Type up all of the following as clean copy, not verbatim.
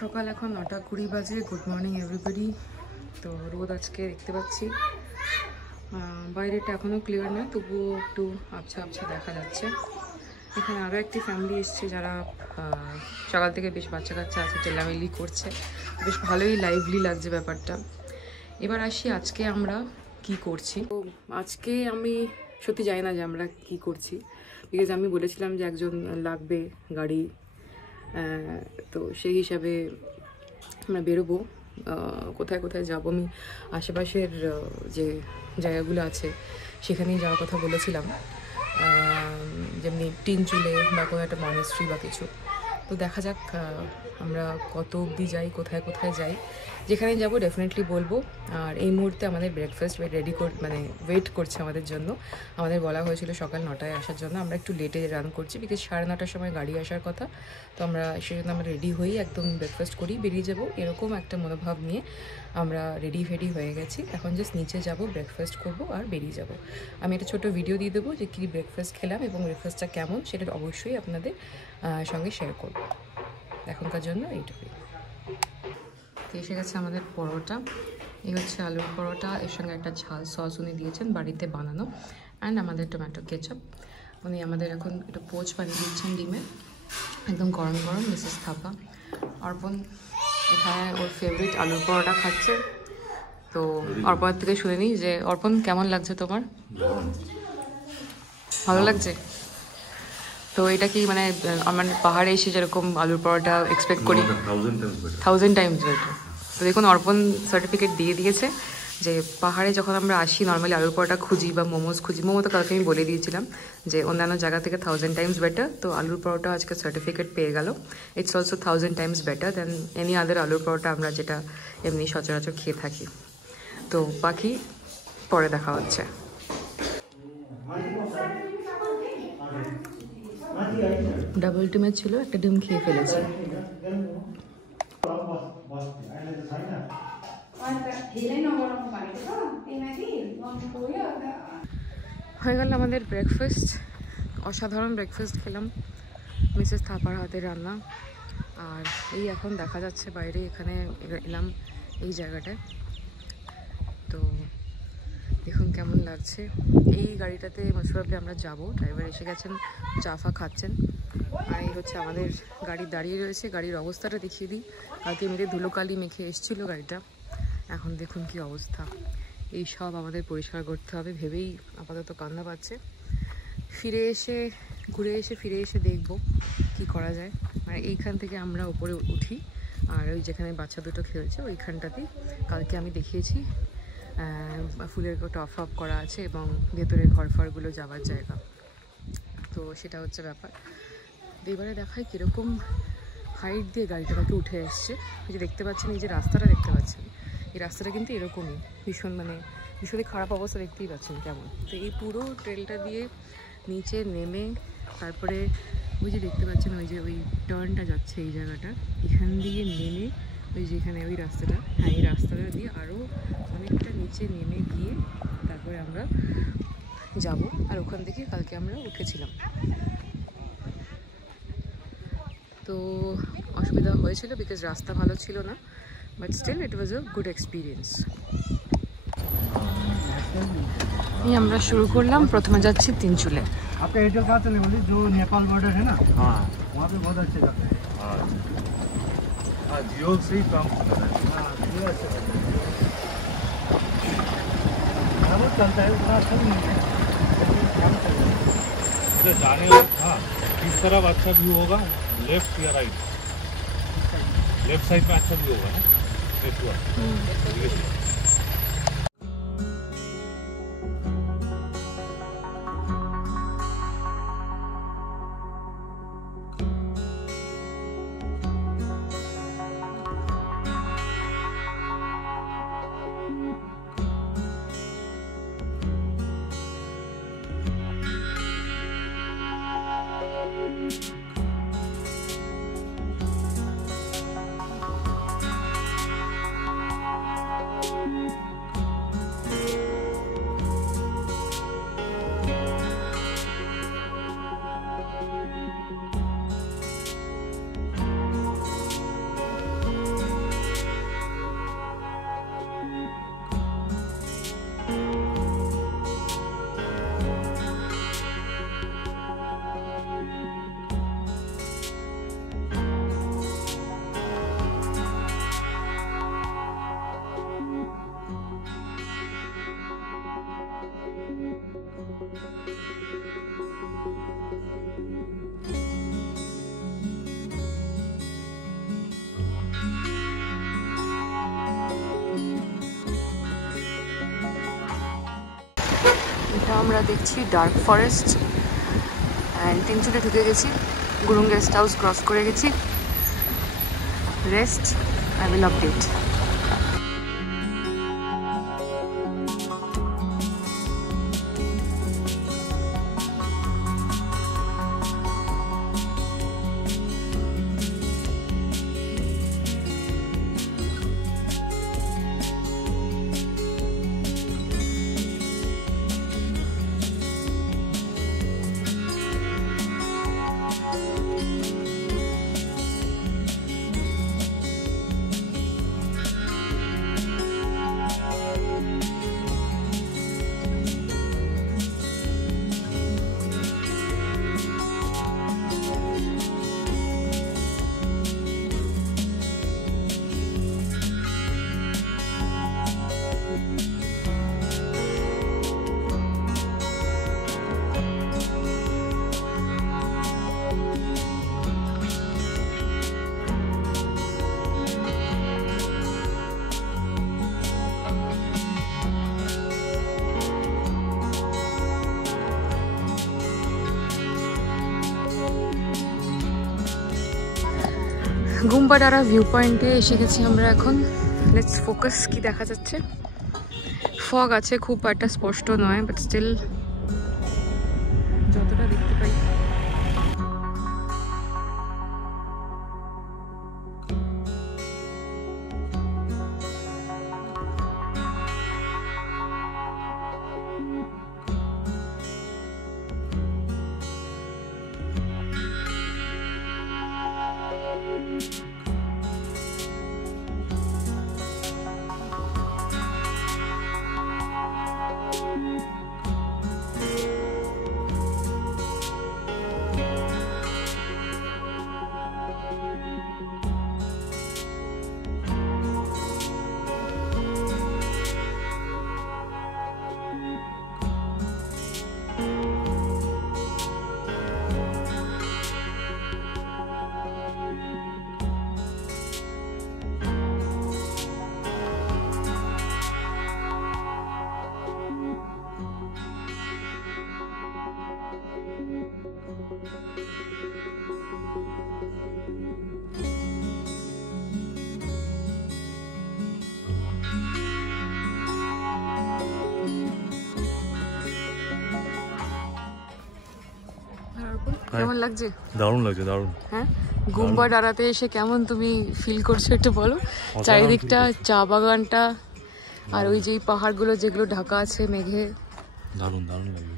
সকাল এখন 9:20 বাজে। Good morning everybody. তো রোদ আজকে দেখতে পাচ্ছি, বাইরেটা এখনও ক্লিয়ার নয়, তবুও একটু আবছা আবছা দেখা যাচ্ছে। এখানে আরও একটি ফ্যামিলি এসছে যারা সকাল থেকে বেশ বাচ্চা কাচ্চা আছে, চেল্লামিল্লি করছে, বেশ ভালোই লাইভলি লাগছে ব্যাপারটা। এবার আসি আজকে আমরা কি করছি। তো আজকে আমি সত্যি জানি না যে আমরা কি করছি, বিকজ আমি বলেছিলাম যে একজন লাগবে গাড়ি, তো সেই হিসাবে আমরা বেরোবো। কোথায় কোথায় যাবো, আমি আশেপাশের যে জায়গাগুলো আছে সেখানেই যাওয়ার কথা বলেছিলাম, যেমনি টিনচুলে বা কোনো একটা মনেস্ট্রি বা কিছু। তো দেখা যাক আমরা কত অবধি যাই, কোথায় কোথায় যাই। যেখানে যাব ডেফিনেটলি বলবো। আর এই মুহূর্তে আমাদের ব্রেকফাস্ট ওয়েট করছে আমাদের জন্য। আমাদের বলা হয়েছিল সকাল 9টায় আসার জন্য, আমরা একটু লেটে রান করছি, বিকজ 9:30টার সময় গাড়ি আসার কথা। তো আমরা সেজন্য আমরা রেডি হই, একদম ব্রেকফাস্ট করি, বেরিয়ে যাব, এরকম একটা মনোভাব নিয়ে আমরা রেডি হয়ে গেছি। এখন জাস্ট নিচে যাব, ব্রেকফাস্ট করব আর বেরিয়ে যাব। আমি একটা ছোটো ভিডিও দিয়ে দেবো যে কী ব্রেকফাস্ট খেলাম এবং ব্রেকফাস্টটা কেমন, সেটা অবশ্যই আপনাদের সঙ্গে শেয়ার করব। এখনকার জন্য এইটুকুই। তো এসে গেছে আমাদের পরোটা। এই হচ্ছে আলুর পরোটা, এর সঙ্গে একটা ঝাল সস উনি দিয়েছেন বাড়িতে বানানো, অ্যান্ড আমাদের টমেটো কেচাপ। উনি আমাদের এখন একটু পোচ বানিয়ে দিচ্ছেন ডিমের, একদম গরম গরম। মিসেস থাপা অর্পণ এখানে ওর ফেভারিট আলুর পরোটা খাচ্ছে। তো অর্পণ থেকে শুনে নিই যে অর্পণ কেমন লাগছে তোমার? ভালো লাগছে? তো এটা কি মানে আমার পাহাড়ে এসে যেরকম আলুর পরোটা এক্সপেক্ট করি 1000 টাইমস বেটার। তো দেখুন অর্পণ সার্টিফিকেট দিয়ে দিয়েছে যে পাহাড়ে যখন আমরা আসি নর্মালি আলুর পরোটা খুঁজি বা মোমোজ খুঁজি, মোমো তো কালকে আমি বলে দিয়েছিলাম যে অন্যান্য জায়গা থেকে 1000 টাইমস বেটার। তো আলুর পরোটা আজকে সার্টিফিকেট পেয়ে গেল। It's also 1000 Times better than any other আলুর পরোটা আমরা যেটা এমনি সচরাচর খেয়ে থাকি। তো বাকি পরে দেখা হচ্ছে। ডাবল ডিমের ছিল, একটা ডিম খেয়ে ফেলেছি। হয়ে গেল আমাদের ব্রেকফাস্ট, অসাধারণ ব্রেকফাস্ট খেলাম মিসেস থাপার হাতের রান্না। আর এই এখন দেখা যাচ্ছে বাইরে, এখানে এলাম এই জায়গাটায়। তো দেখুন কেমন লাগছে। এই গাড়িটাতে মোস্টলি আমরা যাব, ড্রাইভার এসে গেছেন, চা ফা খাচ্ছেন। আর এই হচ্ছে আমাদের গাড়ি দাঁড়িয়ে রয়েছে। গাড়ির অবস্থাটা দেখিয়ে দিই। কালকে মেরে ধুলোকালি মেখে এসেছিলো গাড়িটা, এখন দেখুন কি অবস্থা। এই সব আমাদের পরিষ্কার করতে হবে ভেবেই আপাতত কান্না পাচ্ছে। ঘুরে এসে ফিরে এসে দেখব কি করা যায়। আর এইখান থেকে আমরা উপরে উঠি, আর ওই যেখানে বাচ্চা দুটো খেলছে ওইখানটাতেই কালকে আমি দেখিয়েছি ফুলের টপ আপ করা আছে এবং ভেতরে ঘরফরগুলো যাওয়ার জায়গা। তো সেটা হচ্ছে ব্যাপার। এবারে দেখায় কীরকম হাইট দিয়ে গাড়িটাকে উঠে এসছে। এই যে দেখতে পাচ্ছেন, এই যে রাস্তাটা দেখতে পাচ্ছেন, এই রাস্তাটা কিন্তু এরকমই ভীষণই খারাপ অবস্থা, দেখতেই পাচ্ছেন কেমন। তো এই পুরো ট্রেলটা দিয়ে নিচে নেমে তারপরে ওই যে দেখতে পাচ্ছেন ওই যে ওই টার্নটা যাচ্ছে এই জায়গাটা, এখান দিয়ে নেমে ওই যেখানে ওই রাস্তাটা, হ্যাঁ এই রাস্তাটা দিয়ে আরও অনেকটা নিচে নেমে গিয়ে তারপরে আমরা যাব। আর ওখান থেকে কালকে আমরা উঠেছিলাম। তো অসুবিধা হয়েছিল বিকজ রাস্তা ভালো ছিল না, but still it was a good experience. এই আমরা শুরু করলাম, প্রথমে যাচ্ছি তিনচুলে। आपका एयरटेल कहाँ चले बोली जो नेपाल बॉर्डर है ना, हाँ वहाँ पे बहुत अच्छे जाते हैं। हाँ जियो से ही काम कर रहा है। हाँ जियो अच्छा चलता है, उतना अच्छा नहीं है जाने। हाँ किस तरफ अच्छा व्यू होगा, लेफ्ट या राइट? लेफ्ट साइड में अच्छा व्यू होगा ना, लेफ्ट हुआ। এটা আমরা দেখছি ডার্ক ফরেস্ট অ্যান্ড তিনচুলে ঢুকে গেছি, গুরুং গেস্ট হাউস ক্রস করে গেছি। Rest, I will update. Gumbadara view পয়েন্টে এসে গেছি আমরা এখন। লেটস ফোকাস, কি দেখা যাচ্ছে। ফগ আছে, খুব একটা স্পষ্ট নয়, বাট স্টিল যতটা দেখতে পাই। কেমন লাগছে? দারুণ লাগছে, দারুণ। হ্যাঁ, গুম্বাডারাতে এসে কেমন তুমি ফিল করছো একটু বলো। চারিদিকটা চা বাগানটা আর ওই যে পাহাড়গুলো যেগুলো ঢাকা আছে মেঘে, দারুণ দারুণ লাগছে।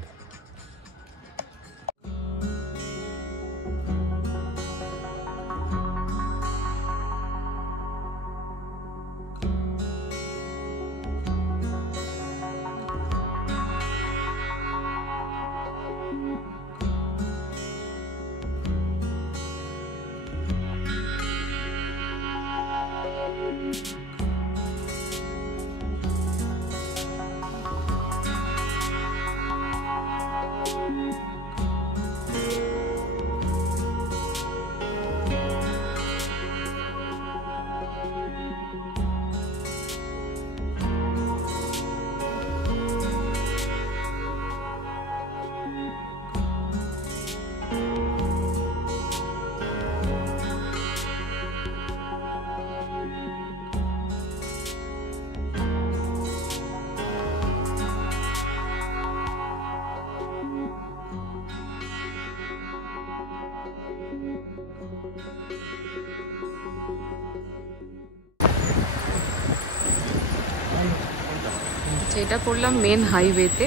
এটা করলাম মেন হাইওয়েতে,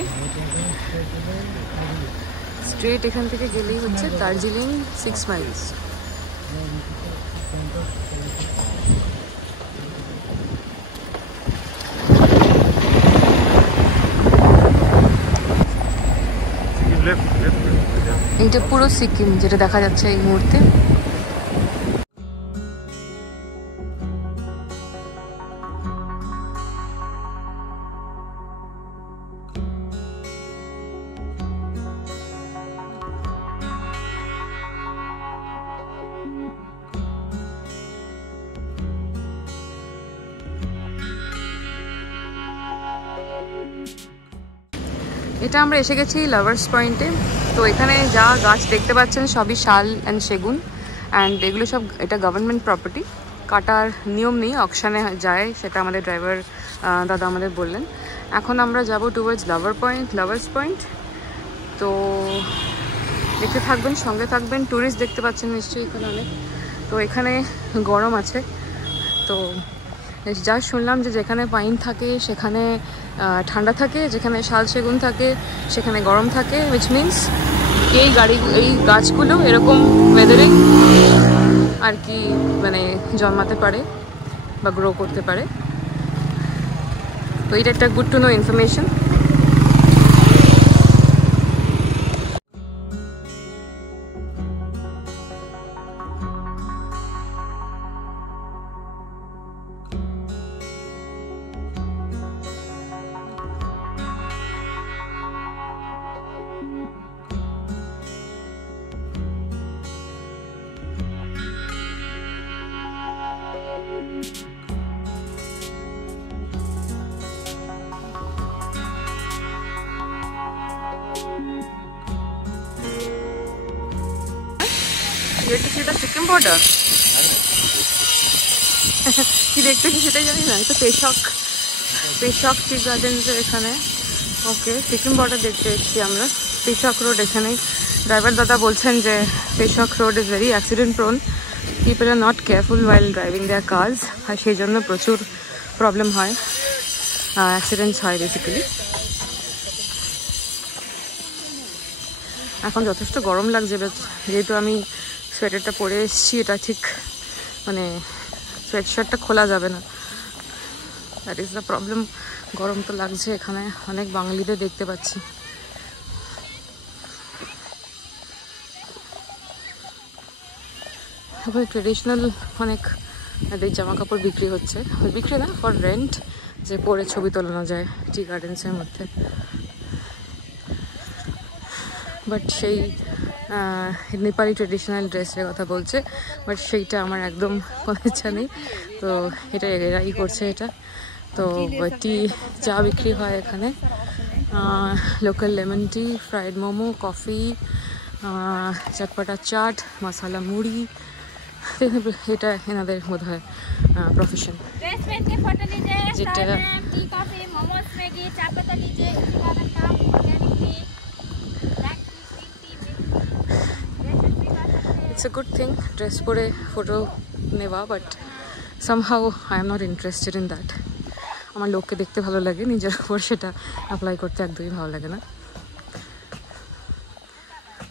স্ট্রেট এখান থেকে গেলেই হচ্ছে দার্জিলিং 6 মাইলস। এইটা পুরো সিকিম যেটা দেখা যাচ্ছে এই মুহূর্তে। এটা আমরা এসে গেছি লাভার্স পয়েন্টে। তো এখানে যা গাছ দেখতে পাচ্ছেন সবই শাল অ্যান্ড সেগুন, অ্যান্ড এগুলো সব এটা গভর্নমেন্ট প্রপার্টি, কাটার নিয়ম নেই, অকশানে যায়, সেটা আমাদের ড্রাইভার দাদা আমাদের বললেন। এখন আমরা যাব টুয়ার্ডস লাভার্স পয়েন্ট। তো দেখতে থাকবেন, সঙ্গে থাকবেন। ট্যুরিস্ট দেখতে পাচ্ছেন নিশ্চয়ই এখানে অনেক। তো এখানে গরম আছে, তো যা শুনলাম যে যেখানে পাইন থাকে সেখানে ঠান্ডা থাকে, যেখানে শাল সেগুন থাকে সেখানে গরম থাকে, উইচ মিনস এই গাছগুলো এরকম ওয়েদারে আর কি মানে জন্মাতে পারে বা গ্রো করতে পারে। তো এটা একটা good to know information. Sikkim border কি দেখতেছি সেটাই জানি না। এটা পেশক টি গার্ডেন্সের এখানে। ওকে, সিকিম বর্ডার দেখতে এসেছি আমরা। পেশক রোড এখানে। ড্রাইভার দাদা বলছেন যে Peshok road is very accident prone, people are not careful while driving their cars, আর সেই জন্য প্রচুর প্রবলেম হয়, অ্যাক্সিডেন্টস হয় বেসিক্যালি। এখন যথেষ্ট গরম লাগছে, যেহেতু আমি সোয়েটারটা পরে এসেছি, এটা ঠিক মানে সোয়েট শার্টটা খোলা যাবে না, দ্যাট ইজ দ্য প্রবলেম। গরম তো লাগছে। এখানে অনেক বাঙালিদের দেখতে পাচ্ছি। এখানে ট্রেডিশনাল অনেক এদের জামা কাপড় বিক্রি হচ্ছে, বিক্রি না, ফর রেন্ট, যে পরে ছবি তোলানো যায় টি গার্ডেন্সের মধ্যে। বাট সেই নেপালি ট্রেডিশনাল ড্রেসের কথা বলছে, বাট সেইটা আমার একদম কোনো ইচ্ছা নেই। তো এটা এরাই করছে এটা। তো চা বিক্রি হয় এখানে, local lemon tea, fried momo, coffee, চটপটা চাট, মশালা মুড়ি, এটা এনাদের বোধ হয় প্রফেশন। যেটা it's a good thing dress পরে ফটো নেওয়া, but somehow I am not interested in that. আমার লোককে দেখতে ভালো লাগে, নিজের উপর সেটা অ্যাপ্লাই করতে একদমই ভালো লাগে না।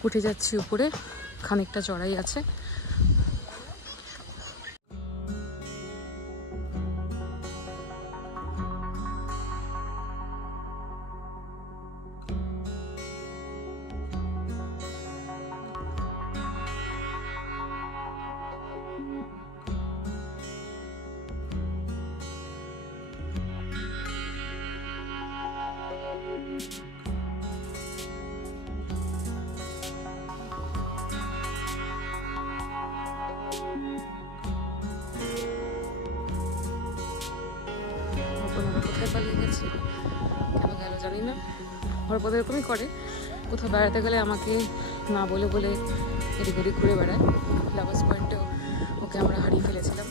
উঠে যাচ্ছি উপরে, খানিকটা চড়াই আছে। কোথায় পালিয়ে গেছে, কেন গেল জানি না। হরপদ এরকমই করে, কোথাও বেড়াতে গেলে আমাকে না বলে বলে এদিক ওদিক ঘুরে বেড়ায়। লাভার্স পয়েন্টেও ওকে আমরা হারিয়ে ফেলেছিলাম।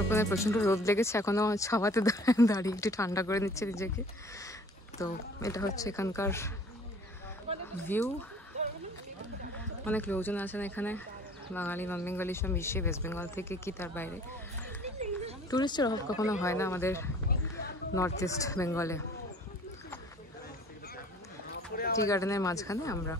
ওখানে প্রচণ্ড রোদ লেগেছে, এখনও ছাওয়াতে দাঁড়িয়ে একটু ঠান্ডা করে নিচ্ছে নিজেকে। তো এটা হচ্ছে এখানকার ভিউ। অনেক লোকজন আছেন এখানে, বাঙালি নন বেঙ্গলি সব মিশিয়ে ওয়েস্ট বেঙ্গল থেকে কি তার বাইরে টুরিস্টের অভাব কখনো হয় না আমাদের নর্থ ইস্ট বেঙ্গলে। টি গার্ডেনের মাঝখানে আমরা।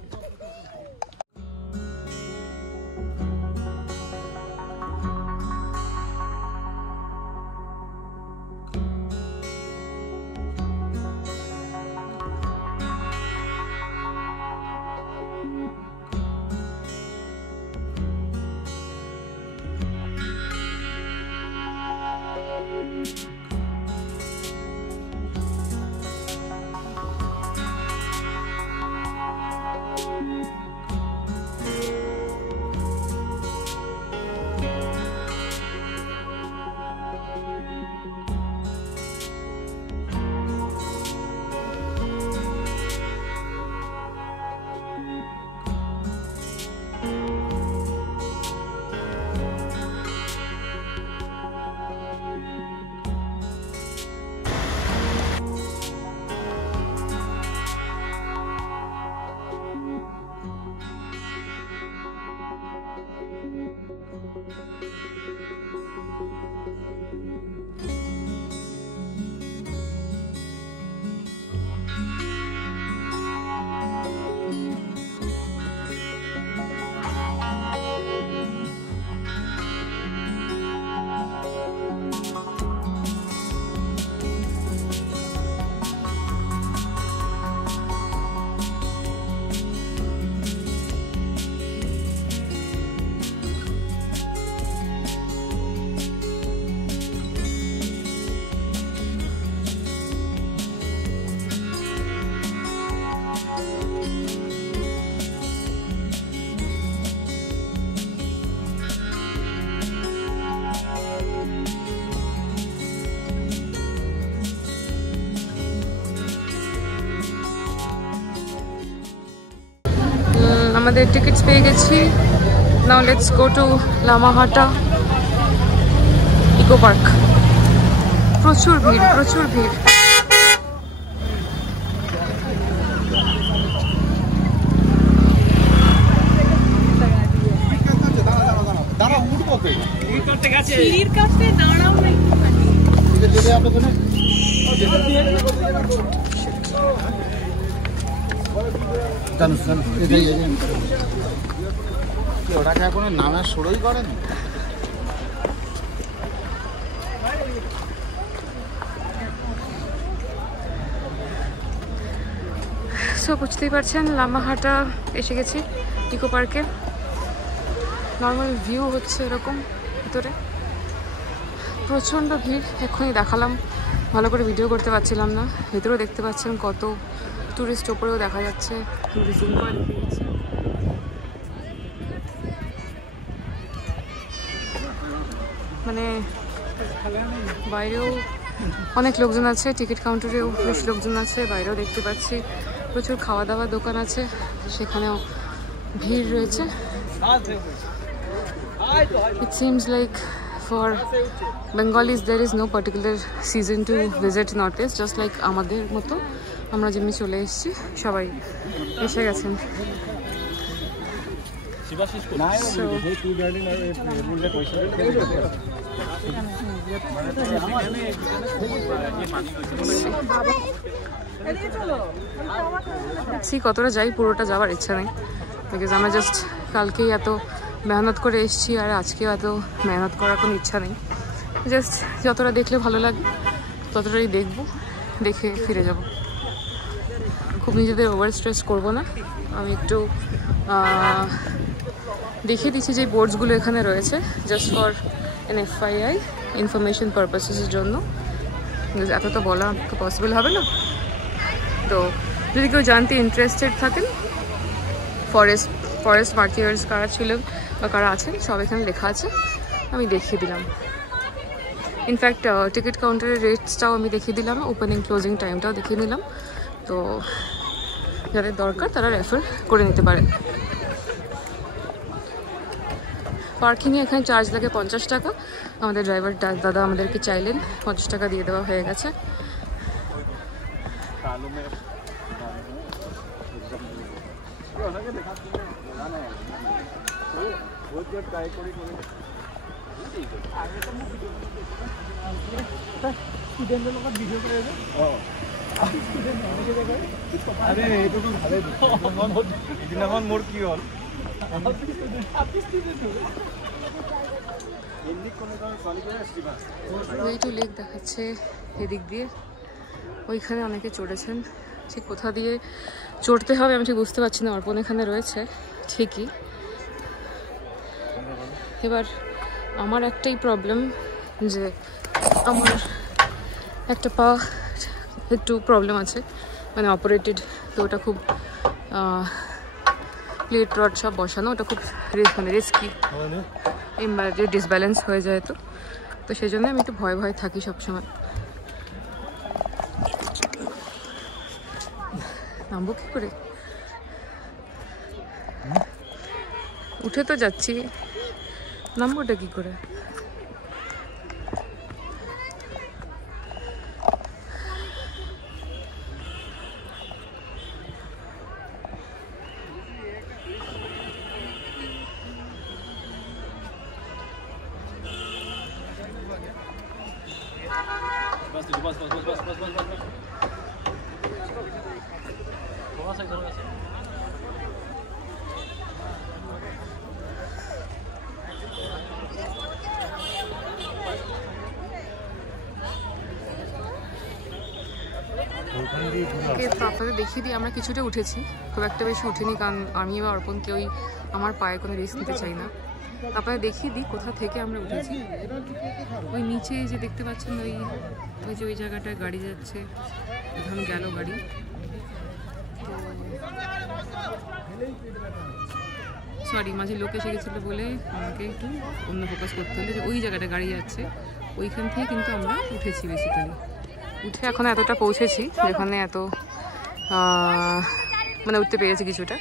আমাদের টিকিটস পেয়ে গেছি। Now let's go to Lamahatta eco park. প্রচুর ভিড়, প্রচুর ভিড়। ওটাকে এখন নামে শুরুই করেন। সো বুঝতেই পারছেন লামাহাটা এসে গেছি ইকো পার্কে। নর্মাল ভিউ হচ্ছে এরকম, ভিতরে প্রচণ্ড ভিড়। এক্ষুনি দেখালাম, ভালো করে ভিডিও করতে পারছিলাম না। ভেতরেও দেখতে পাচ্ছেন কত টুরিস্ট, ওপরেও দেখা যাচ্ছে। জুম করে দেখিয়েছি। মানে বাইরেও অনেক লোকজন আছে, টিকিট কাউন্টারেও বেশ লোকজন আছে, বাইরেও দেখতে পাচ্ছি প্রচুর খাওয়া দাওয়ার দোকান আছে, সেখানেও ভিড় রয়েছে। It seems like for Bengalis there is no particular season to visit North East, just like আমাদের মতো আমরা যেমনি চলে এসেছি, সবাই এসে গেছেন। কতটা যাই, পুরোটা যাওয়ার ইচ্ছা নেই, বিকজ আমরা জাস্ট কালকেই এত মেহনত করে এসেছি আর আজকেও এত মেহনত করার কোনো ইচ্ছা নেই। জাস্ট যতটা দেখলে ভালো লাগে ততটাই দেখবো, দেখে ফিরে যাব। খুব নিজেদের ওভার স্ট্রেস করবো না। আমি একটু দেখিয়ে দিচ্ছি যে বোর্ডসগুলো এখানে রয়েছে, just for an FYI information পারপাসেসের জন্য। এত তো বলা তো পসিবল হবে না। তো যদি কেউ জানতে ইন্টারেস্টেড থাকেন, ফরেস্ট মার্টিয়ার্স কারা ছিলেন বা কারা আছেন সব এখানে লেখা আছে, আমি দেখিয়ে দিলাম। ইনফ্যাক্ট টিকিট কাউন্টারের রেটসটাও আমি দেখিয়ে দিলাম, ওপেনিং ক্লোজিং টাইমটাও দেখিয়ে দিলাম। তো যাদের দরকার তারা রেফার করে নিতে পারে। পার্কিংয়ে এখানে চার্জ লাগে 50 টাকা। আমাদের ড্রাইভার দাদা আমাদেরকে চাইলেন, 50 টাকা দিয়ে দেওয়া হয়ে গেছে। আরে এইটোতো ভালেই সিদিনাখন মোৰ কি হ'ল ওইটু লেক দেখাচ্ছে এদিক দিয়ে, ওইখানে অনেকে চড়েছেন। ঠিক কোথা দিয়ে চড়তে হবে আমি ঠিক বুঝতে পারছি না, অর্পণ এখানে রয়েছে ঠিকই। এবার আমার একটাই প্রবলেম যে আমার একটা পা একটু প্রবলেম আছে, মানে অপারেটেড, তো ওটা খুব প্লেট রড সব বসানো, ওটা খুব মানে রিস্কি, ডিসব্যালেন্স হয়ে যায়। তো সেই জন্য আমি একটু ভয় ভয় থাকি সবসময়। নামবো কি করে? উঠে তো যাচ্ছি, নামবোটা কি করে? আপনাদের দেখিয়ে দিই, আমরা কিছুটা উঠেছি, খুব একটা বেশি উঠিনি, কারণ আমি বা অর্পণ কেউই আমার পায়ে কোনো রিস্ক নিতে চাই না। আপনাদের দেখিয়ে দিই কোথা থেকে আমরা উঠেছি। ওই নিচে যে দেখতে পাচ্ছেন ওই যে ওই জায়গাটায় গাড়ি যাচ্ছে, এখন গেল গাড়ি। সরি, মাঝে লোক এসে গেছিলো বলে আমাকে একটু অন্য ফোকাস করতে হলো, যে ওই জায়গাটা গাড়ি যাচ্ছে, ওইখান থেকে কিন্তু আমরা উঠেছি। বেসিক্যালি উঠে এখন এতটা পৌঁছেছি যেখানে এত মানে উঠতে পেরেছি কিছুটা।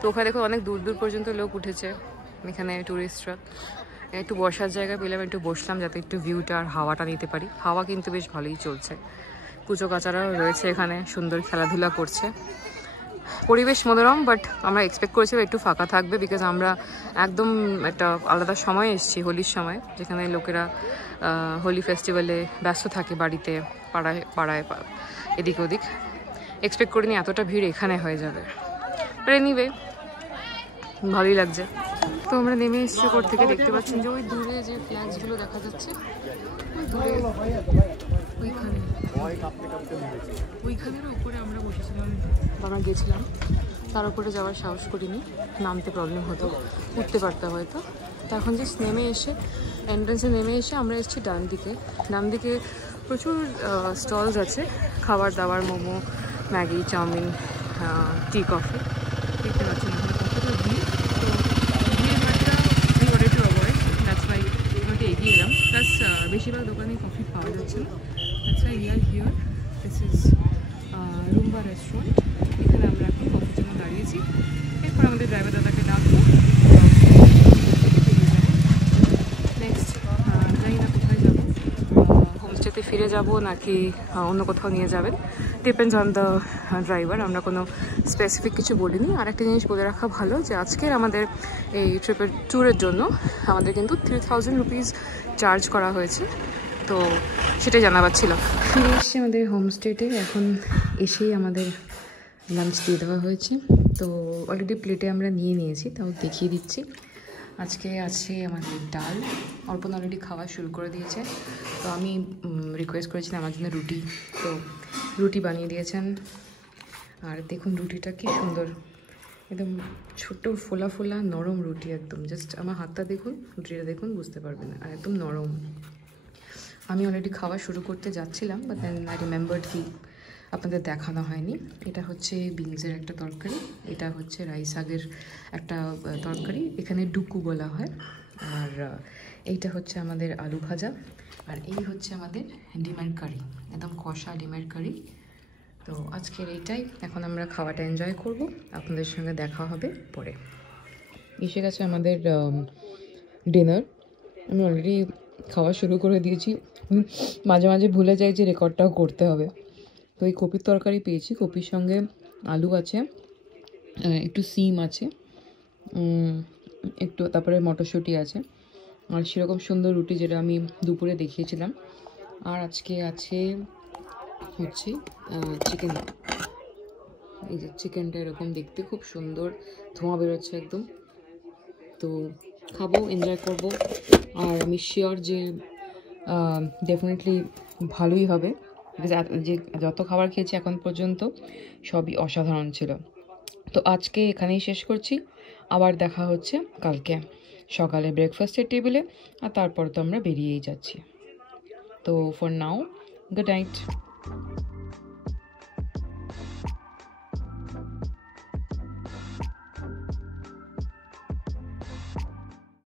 তো ওখানে দেখো অনেক দূর দূর পর্যন্ত লোক উঠেছে, এখানে টুরিস্টরা। একটু বসার জায়গা পেলাম, একটু বসলাম যাতে একটু ভিউটা আর হাওয়াটা নিতে পারি। হাওয়া কিন্তু বেশ ভালোই চলছে, কুচো কাচারাও রয়েছে এখানে, সুন্দর খেলাধুলা করছে, পরিবেশ মনোরম। বাট আমরা এক্সপেক্ট করেছিলাম একটু ফাঁকা থাকবে, বিকজ আমরা একদম একটা আলাদা সময় এসেছি, হোলির সময়, যেখানে লোকেরা হোলি ফেস্টিভ্যালে ব্যস্ত থাকে, বাড়িতে পাড়ায় পাড়ায় এদিক ওদিক। এক্সপেক্ট করিনি এতটা ভিড় এখানে হয়ে যাবে। বাট এনিওয়ে ভালোই লাগছে। তো আমরা নেমে এসেছি ওপর থেকে, দেখতে পাচ্ছেন যে ওই দূরে যে ফ্ল্যাগসগুলো দেখা যাচ্ছে, ওই দূরে ওইখানের উপরে আমরা বসেছিলাম, আমরা গেছিলাম, তার উপরে যাওয়ার সাহস করিনি, নামতে প্রবলেম হতো, উঠতে পারতাম হয়তো। তো এখন জাস্ট নেমে এসে, এন্ট্রান্সে নেমে এসে আমরা এসেছি ডান দিকে। ডান দিকে প্রচুর স্টলস আছে, খাবার দাবার, মোমো, ম্যাগি, চাউমিন, টি, কফি। দেখতে পাচ্ছেন কতটা ভিড়। তো ভিড় টু অ্যাভয়েড, দ্যাটস ওয়াই আমাকে এগিয়ে এলাম। প্লাস বেশিরভাগ দোকানে কফি পাওয়া যাচ্ছে না, that's why we are here. This is Rumba restaurant. এখানে আমরা এখন কফির জন্য দাঁড়িয়েছি। এরপর আমাদের ড্রাইভার দাদাকে ডাকবো, নেক্সট জানি না কোথায় যাবো, হোমস্টেতে ফিরে যাব নাকি অন্য কোথাও নিয়ে যাবেন, ডিপেন্ডস অন দ্য ড্রাইভার। আমরা কোনো স্পেসিফিক কিছু বলিনি। আর একটা জিনিস বলে রাখা ভালো, যে আজকের আমাদের এই ট্রিপের ট্যুরের জন্য আমাদের কিন্তু 3000 রুপিস চার্জ করা হয়েছে, তো সেটাই জানাবার ছিল। ফিরে এসছি আমাদের হোমস্টেতে। এখন এসেই আমাদের লাঞ্চ দিয়ে দেওয়া হয়েছে, তো অলরেডি প্লেটে আমরা নিয়ে নিয়েছি, তাও দেখিয়ে দিচ্ছি। আজকে আছে আমাদের ডাল, অর্পণ অলরেডি খাওয়া শুরু করে দিয়েছে। তো আমি রিকোয়েস্ট করেছিলাম আমার জন্য রুটি, তো রুটি বানিয়ে দিয়েছেন। আর দেখুন রুটিটা কি সুন্দর, একদম ছোট্ট ফোলা ফোলা নরম রুটি, একদম জাস্ট আমার হাতটা দেখুন, রুটিটা দেখুন, বুঝতে পারবেন, আর একদম নরম। আমি অলরেডি খাওয়া শুরু করতে যাচ্ছিলাম, বাট দেন আই রিমেম্বার্ড কি আপনাদের দেখানো হয়নি। এটা হচ্ছে বিনসের একটা তরকারি, এটা হচ্ছে রাইস শাকের একটা তরকারি, এখানে ডুকু বলা হয়। আর এইটা হচ্ছে আমাদের আলু ভাজা, আর এই হচ্ছে আমাদের ডিমের কারি, একদম কষা ডিমের কারি। তো আজকের এইটাই, এখন আমরা খাওয়াটা এনজয় করব, আপনাদের সঙ্গে দেখা হবে পরে। এসে গেছে আমাদের ডিনার, আমি অলরেডি খাওয়া শুরু করে দিয়েছি, মাঝে মাঝে ভুলে যাই যে রেকর্ডটাও করতে হবে। তো এই কপির তরকারি পেয়েছি, কপির সঙ্গে আলু আছে, একটু সিম আছে, একটু, তারপরে মটরশুঁটি আছে, আর সেরকম সুন্দর রুটি যেটা আমি দুপুরে দেখিয়েছিলাম। আর আজকে আছে হচ্ছে চিকেন। এই যে চিকেনটা এরকম দেখতে খুব সুন্দর, ধোঁয়া বেরোচ্ছে একদম। তো খাবো, এনজয় করব। আর আমি শিওর যে ডেফিনেটলি ভালোই হবে, বিকজ যে যত খাবার খেয়েছি এখন পর্যন্ত সবই অসাধারণ ছিল। তো আজকে এখানেই শেষ করছি, আবার দেখা হচ্ছে কালকে সকালে ব্রেকফাস্টের টেবিলে, আর তারপর তো আমরা বেরিয়েই যাচ্ছি। তো ফর নাও, গুড নাইট।